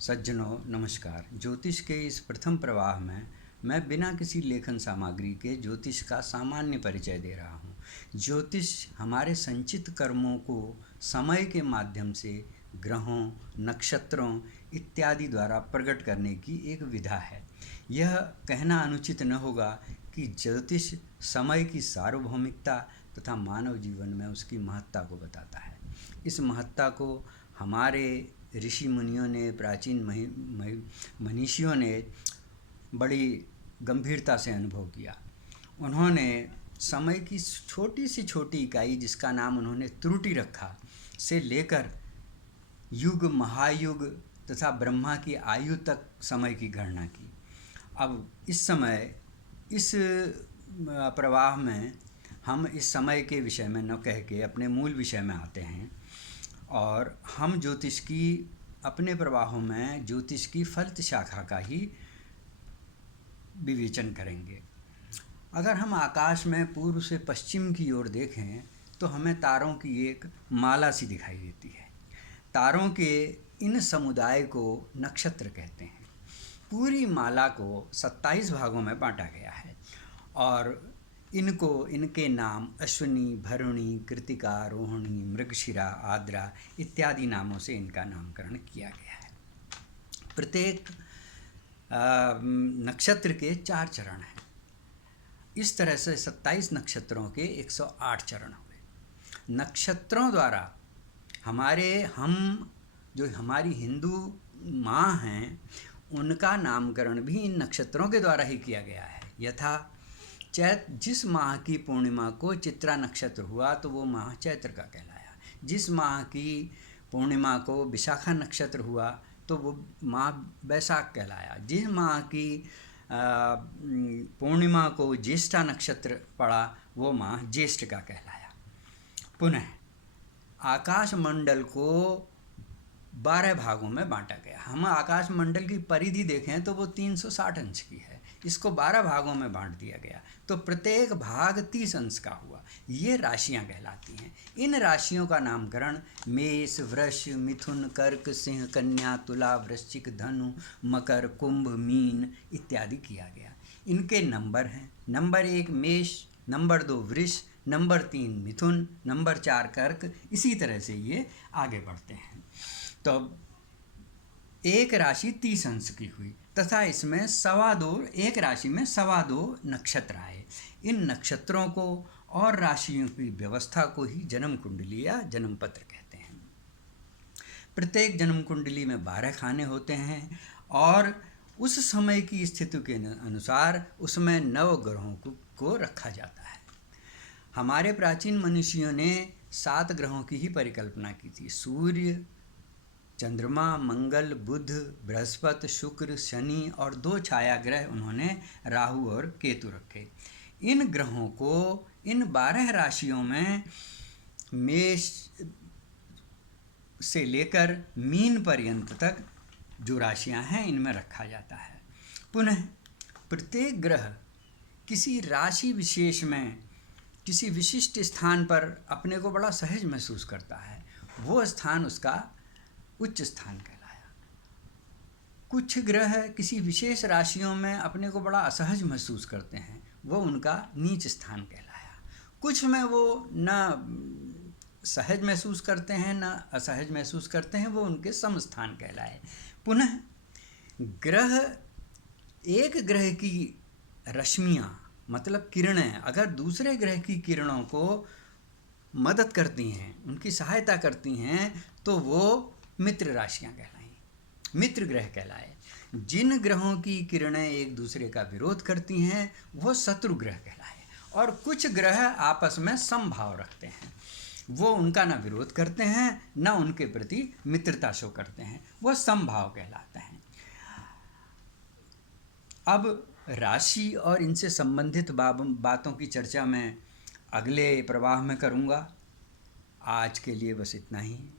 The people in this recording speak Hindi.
सज्जनों नमस्कार। ज्योतिष के इस प्रथम प्रवाह में मैं बिना किसी लेखन सामग्री के ज्योतिष का सामान्य परिचय दे रहा हूँ। ज्योतिष हमारे संचित कर्मों को समय के माध्यम से ग्रहों, नक्षत्रों इत्यादि द्वारा प्रकट करने की एक विधा है। यह कहना अनुचित न होगा कि ज्योतिष समय की सार्वभौमिकता तथा मानव जीवन में उसकी महत्ता को बताता है। इस महत्ता को हमारे ऋषि मुनियों ने, प्राचीन मनीषियों ने बड़ी गंभीरता से अनुभव किया। उन्होंने समय की छोटी से छोटी इकाई, जिसका नाम उन्होंने त्रुटि रखा, से लेकर युग, महायुग तथा ब्रह्मा की आयु तक समय की गणना की। अब इस समय, इस प्रवाह में हम इस समय के विषय में न कह के अपने मूल विषय में आते हैं और हम ज्योतिष की अपने प्रवाहों में ज्योतिष की फलित शाखा का ही विवेचन करेंगे। अगर हम आकाश में पूर्व से पश्चिम की ओर देखें तो हमें तारों की एक माला सी दिखाई देती है। तारों के इन समुदाय को नक्षत्र कहते हैं। पूरी माला को 27 भागों में बांटा गया है और इनके नाम अश्विनी, भरुणी, कृतिका, रोहिणी, मृगशिरा, आद्रा इत्यादि नामों से इनका नामकरण किया गया है। प्रत्येक नक्षत्र के 4 चरण हैं। इस तरह से 27 नक्षत्रों के 108 चरण हुए। नक्षत्रों द्वारा हमारी हिंदू माँ हैं, उनका नामकरण भी इन नक्षत्रों के द्वारा ही किया गया है। यथा जिस माह की पूर्णिमा को चित्रा नक्षत्र हुआ तो वो माह चैत्र का कहलाया। जिस माह की पूर्णिमा को विशाखा नक्षत्र हुआ तो वो माह बैसाख कहलाया। जिस माह की पूर्णिमा को ज्येष्ठा नक्षत्र पड़ा वो माह ज्येष्ठ का कहलाया। पुनः आकाश मंडल को 12 भागों में बांटा गया। हम आकाश मंडल की परिधि देखें तो वो 360 अंश की है। इसको 12 भागों में बांट दिया गया तो प्रत्येक भाग 30 अंश का हुआ। ये राशियां कहलाती हैं। इन राशियों का नामकरण मेष, वृष, मिथुन, कर्क, सिंह, कन्या, तुला, वृश्चिक, धनु, मकर, कुंभ, मीन इत्यादि किया गया। इनके नंबर हैं: नंबर 1 मेष, नंबर 2 वृष, नंबर 3 मिथुन, नंबर 4 कर्क। इसी तरह से ये आगे बढ़ते हैं। तो एक राशि 30 अंश की हुई तथा इसमें एक राशि में 2.25 नक्षत्र आए। इन नक्षत्रों को और राशियों की व्यवस्था को ही जन्म कुंडली या जन्म पत्र कहते हैं। प्रत्येक जन्म कुंडली में 12 खाने होते हैं और उस समय की स्थिति के अनुसार उसमें 9 ग्रहों को रखा जाता है। हमारे प्राचीन मनीषियों ने 7 ग्रहों की ही परिकल्पना की थी। सूर्य, चंद्रमा, मंगल, बुध, बृहस्पति, शुक्र, शनि और 2 छाया ग्रह उन्होंने राहु और केतु रखे। इन ग्रहों को इन 12 राशियों में मेष से लेकर मीन पर्यंत तक जो राशियां हैं इनमें रखा जाता है। पुनः प्रत्येक ग्रह किसी राशि विशेष में किसी विशिष्ट स्थान पर अपने को बड़ा सहज महसूस करता है। वो स्थान उसका उच्च स्थान कहलाया। कुछ ग्रह किसी विशेष राशियों में अपने को बड़ा असहज महसूस करते हैं, वो उनका नीच स्थान कहलाया। कुछ में वो न सहज महसूस करते हैं न असहज महसूस करते हैं, वो उनके सम स्थान कहलाए। पुनः एक ग्रह की रश्मियाँ मतलब किरणें अगर दूसरे ग्रह की किरणों को मदद करती हैं, उनकी सहायता करती हैं, तो वो मित्र राशियां कहलाई, मित्र ग्रह कहलाए। जिन ग्रहों की किरणें एक दूसरे का विरोध करती हैं वो शत्रु ग्रह कहलाए। और कुछ ग्रह आपस में समभाव रखते हैं, वो उनका न विरोध करते हैं न उनके प्रति मित्रता शो करते हैं, वो समभाव कहलाते हैं। अब राशि और इनसे संबंधित बातों की चर्चा मैं अगले प्रवाह में करूँगा। आज के लिए बस इतना ही।